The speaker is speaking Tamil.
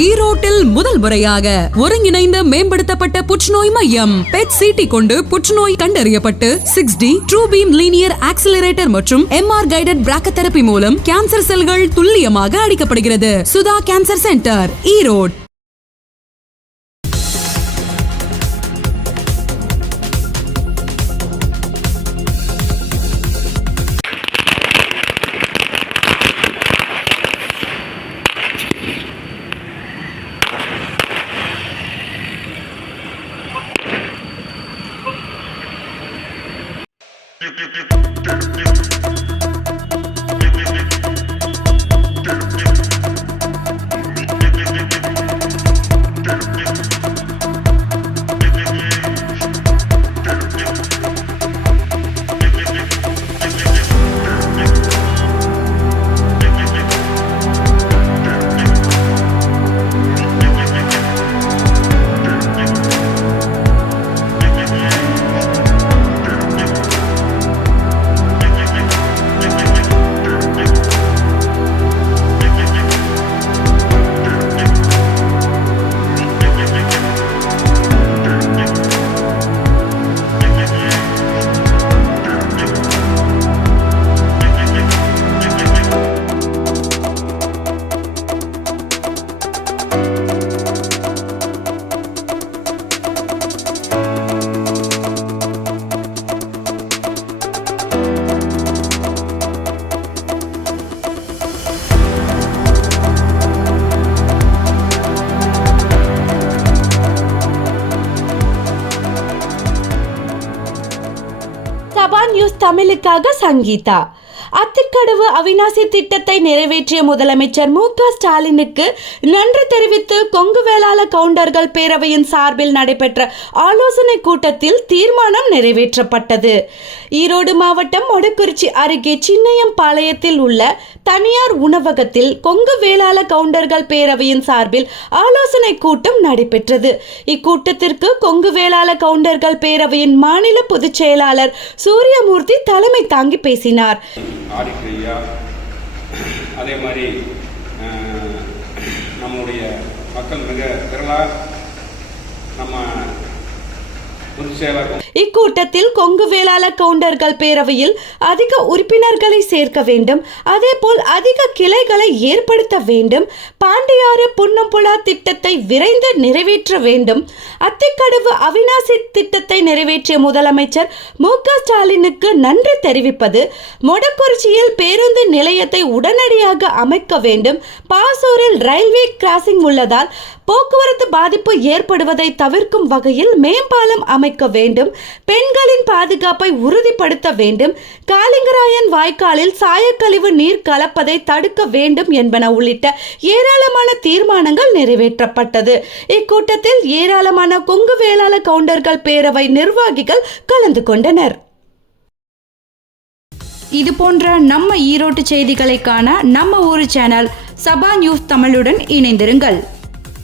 ஈரோட்டில் முதல் முறையாக ஒருங்கிணைந்த மேம்படுத்தப்பட்ட புற்றுநோய் மையம் பெட் சிடி கொண்டு புற்றுநோய் கண்டறியப்பட்டு 6D true beam linear accelerator மற்றும் MR கைடட் பிராக்கதெரபி மூலம் கேன்சர் செல்கள் துல்லியமாக அழிக்கப்படுகிறது. Sudha cancer centre, Erode. Sabha news தமிழுக்காக சங்கீதா. அத்திக்கடவு அவிநாசி திட்டத்தை நிறைவேற்றிய முதலமைச்சர் மு.க.ஸ்டாலினுக்கு நன்றி தெரிவித்து கொங்கு வேளாள கவுண்டர்கள் பேரவையின் சார்பில் நடைபெற்ற ஆலோசனை கூட்டத்தில் தீர்மானம் நிறைவேற்றப்பட்டது. ஈரோடு மாவட்டம் மொடக்குறிச்சி அருகே சின்னையம்பாளையத்தில் உள்ள தனியார் உணவகத்தில் கொங்கு வேளாள கவுண்டர்கள் பேரவையின் சார்பில் ஆலோசனை கூட்டம் நடைபெற்றது. இக்கூட்டத்திற்கு கொங்கு வேளாள கவுண்டர்கள் பேரவையின் மாநில பொதுச் செயலாளர் சூரியமூர்த்தி தலைமை தாங்கி பேசினார். ஆடிட்டரியா அதே மாதிரி நம்முடைய மக்கள் மிக திரளாக நம்ம இக்கூட்டத்தில் கொங்கு வேளாள கவுண்டர்கள் பேரவையில் அதிக உறுப்பினர்களை சேர்க்க வேண்டும், அதேபோல் அதிக கிளைகளை ஏற்படுத்த வேண்டும், பாண்டியாறு புன்னம்புலா திட்டத்தை விரைந்து நிறைவேற்ற வேண்டும், அத்திக்கடவு அவிநாசி திட்டத்தை நிறைவேற்றிய முதலமைச்சர் மு.க.ஸ்டாலினுக்கு நன்றி தெரிவிப்பது, மொடக்குறிச்சியில் பேருந்து நிலையத்தை உடனடியாக அமைக்க வேண்டும், பாசூரில் ரயில்வே கிராசிங் உள்ளதால் போக்குவரத்து பாதிப்பு ஏற்படுவதை தவிர்க்கும் வகையில் மேம்பாலம் அமைக்க வேண்டும், பெண்களின் பாதுகாப்பை உறுதிப்படுத்த வேண்டும், காலிங்கராயன் வாய்க்காலில் சாயக்கழிவு நீர் கலப்பதை தடுக்க வேண்டும் என்பன உள்ளிட்ட ஏராளமான தீர்மானங்கள் நிறைவேற்றப்பட்டது. இக்கூட்டத்தில் ஏராளமான கொங்கு வேளாள கவுண்டர்கள் பேரவை நிர்வாகிகள் கலந்து கொண்டனர். இது போன்ற நம்ம ஈரோட்டு செய்திகளை காண நம்ம ஊர் சேனல் சபா நியூஸ் தமிழுடன் இணைந்திருங்கள்.